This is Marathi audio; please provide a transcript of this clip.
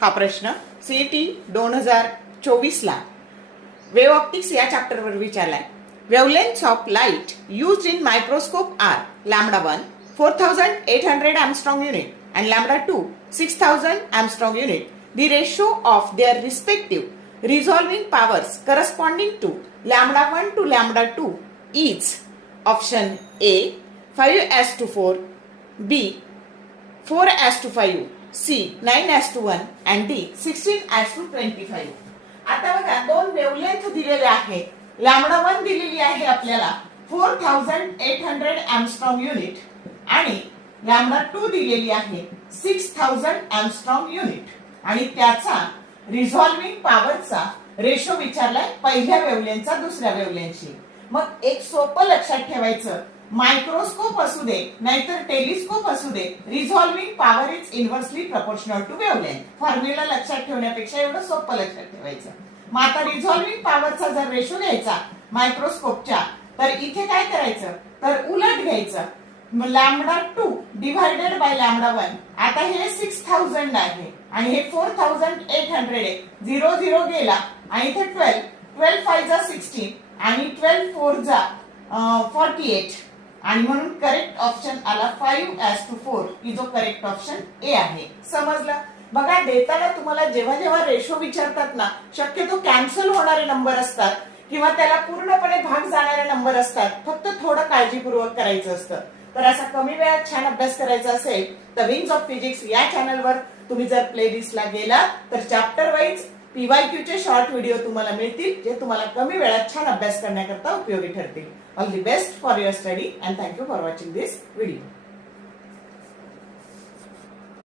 हा प्रश्न सीईटी 2024 ला वेव ऑप्टिक्स या चॅप्टरवर विचारलाय. Wavelengths of light used in microscope are lambda 1 4800 Armstrong unit and lambda 2 6000 Armstrong unit. The ratio of their respective resolving powers corresponding to lambda 1 to lambda 2 is option A 5:4, B 4:5, C 9:1 and D 16:25. आता बघा दोन वेवलेंथ दिलेले आहे. लॅम्बडा 1 दिलेली आहे आपल्याला 4800 Armstrong युनिट आणि लॅम्बडा 2 दिलेली आहे 6000 Armstrong युनिट आणि त्याचा रिझॉल्विंग पॉवरचा रेशो विचारलाय पहिल्या वेवलेंथचा दुसऱ्या वेवलेंथशी. मग एक सोपं लक्षात ठेवायचं, मायक्रोस्कोप असू दे नाहीतर टेलिस्कोप असू दे, resolving power is inversely proportional to wavelength. Formula लक्षात ठेवण्यापेक्षा एवढं सोपं लक्षात ठेवायचं. मग आता रिझॉल्विंग पॉवरचा जर रेशो घ्यायचा मायक्रोस्कोपच्या, तर इथे काय करायचं, तर उलट घ्यायचं. Lambda 2 divided by lambda 1. आता हे 6000 आहे आणि हे 4800 आहे. 0 0 गेला आणि इथे 12 5 जा 16 आणि 12 4 जा 48 आणि म्हणून करेक्ट ऑप्शन आला 5:4 की जो करेक्ट ऑप्शन ए आहे. समजलं? बघा देताना तुम्हाला जेव्हा जेव्हा रेशो विचारतात ना, शक्यतो कॅन्सल होणारे नंबर असतात किंवा त्याला पूर्णपणे भाग जाणारे नंबर असतात. फक्त थोडं काळजीपूर्वक करायचं असतं. तर असा कमी वेळात छान अभ्यास करायचा असेल तर विंग्स ऑफ फिजिक्स या चॅनलवर तुम्ही जर प्लेलिस्टला गेला तर चॅप्टर वाईज PYQ चे शॉर्ट व्हिडिओ तुम्हाला मिळतील, जे तुम्हाला कमी वेळात छान अभ्यास करण्याकरता उपयोगी ठरतील. All the best for your study and thank you for watching this video.